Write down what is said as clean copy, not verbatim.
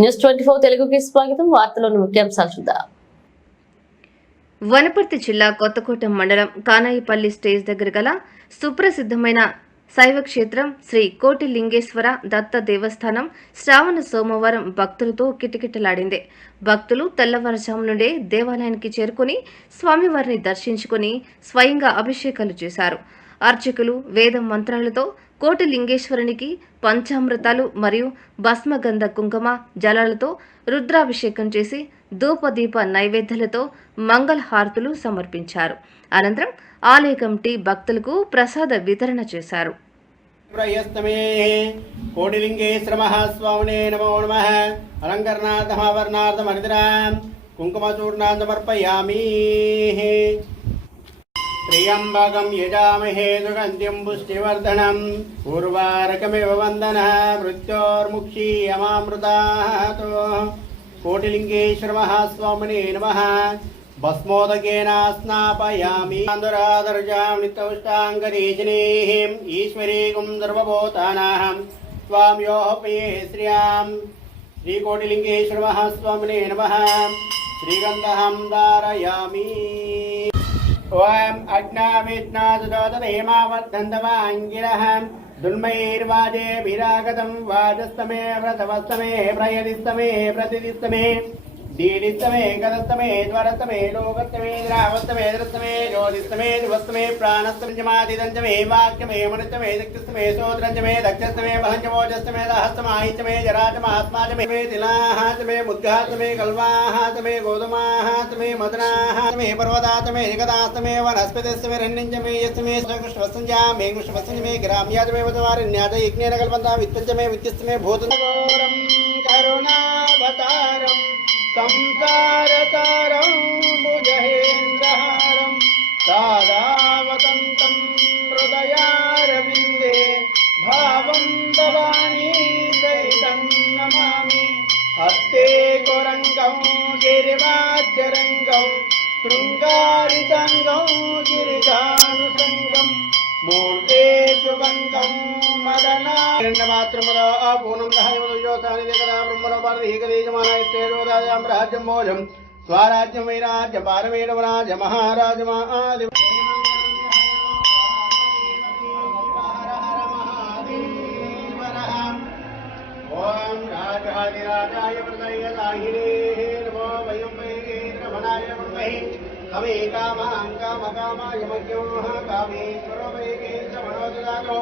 News 24 తెలుగుకి స్వాగతం. వార్తలోని ముఖ్యాంశాలు చూద్దాం. వనపర్తి జిల్లా కొత్తకోట మండలం కానాయిపల్లి స్టేజ్ దగ్గర గల సుప్రసిద్ధమైన శైవ క్షేత్రం శ్రీ కోటిలింగేశ్వర దత్త దేవస్థానం శ్రావణ సోమవారం భక్తులతో కిటకిటలాడింది. భక్తులు తెల్లవారుజాము నుండే దేవాలయానికి చేరుకుని స్వామివారిని దర్శించుకుని స్వయంగా అభిషేకాలు చేశారు. అర్చకులు వేద మంత్రాలతో కోటిలింగేశ్వరునికి పంచామృతాలు మరియు భస్మగంధ కుంకుమ జలాలతో రుద్రాభిషేకం చేసి ధూపదీప నైవేద్యాలతో మంగళహారతులు సమర్పించారు. అనంతరం ఆలయ కమిటీ భక్తులకు ప్రసాద వితరణ చేశారు. కోటిలింగేశ్వర మహాస్వామినే నమో నమః. అలంకరణార్థమావరణార్థమనితరాం కుంకుమచూర్ణాం సమర్పయామి. त्र्यम्बकं यजामहे सुगन्धिं पुष्टिवर्धनम् उर्वारुकमिव वन्दनः मृत्योर्मुक्षीयमामृतात्. कोटिलिंगेश्वर महास्वामिने नमः. भस्मोदकेन स्नापयामि. आन्दुरादर्जां नित्यौष्टाङ्गरीजनेः ईश्वरीकुं सर्वभूतानां त्वां योः प्रिये श्रियां. श्रीकोटिलिंगेश्वर महास्वामिने नमः. श्रीगन्धं धारयामि. ओम अग्नाविद्नादोतनेमावर्धन्तवाङ्गिरः दुर्मैर्वाजे विरागतं वाजस्तमे व्रतवस्तमे प्रयदिस्तमे प्रतिदिस्तमे दीडिस्तमे गदस्तमे द्वरस्तमे लोकस्तमे द्रावस्तमे दृस्तमे ज्योतिस्तमे दिवस्तमे प्राणस्तमे जमादिदञ्चमे वाक्यमे मनुष्यमे दक्षस्तमे सोत्रञ्चमे दक्षस्तमे बहञ्चमोजस्तमे दहस्तमाहितमे जराचमात्माचमे तिलाहाचमे मुद्गाचमे कल्वाहाचमे गोधुमाहाचमे मदनाहाचमे पर्वताचमे जगदास्तमे वनस्पतिस्तमे रण्यञ्चमे यस्तमे कृष्णवसञ्जामे कृष्णवसञ्जमे ग्राम्याचमे वचवारण्याच यज्ञेन कल्पन्ता वित्तञ्चमे वित्तिस्तमे भूतघोरं करुणावतारम् संसारतारं भुजहेन्द्रहारं सादावतन्तं हृदयारविन्दे भावं भवानी सहितं नमामि. हस्ते कुरङ्गं गिरिवाद्यरङ्गं शृङ्गारिताङ्गं गिरिजानुसङ्गं मूर्ते शुभङ्गं मदनामात्रमदा पूर्णं दहयोसानि जगदा ब्रह्मणोपाधिकदेजमानायस्तेजोदायां राज्यं मोजं स्वराज्यं वैराज्यं पारमेणवराज महाराजमादिव. ओम राजाधिराजाय प्रदय लाहिरे नमो वयं वै रमणाय वै कमे कामां कामकामाय मह्योः कामेश्वरो वै केन्द्रमणो ददातो.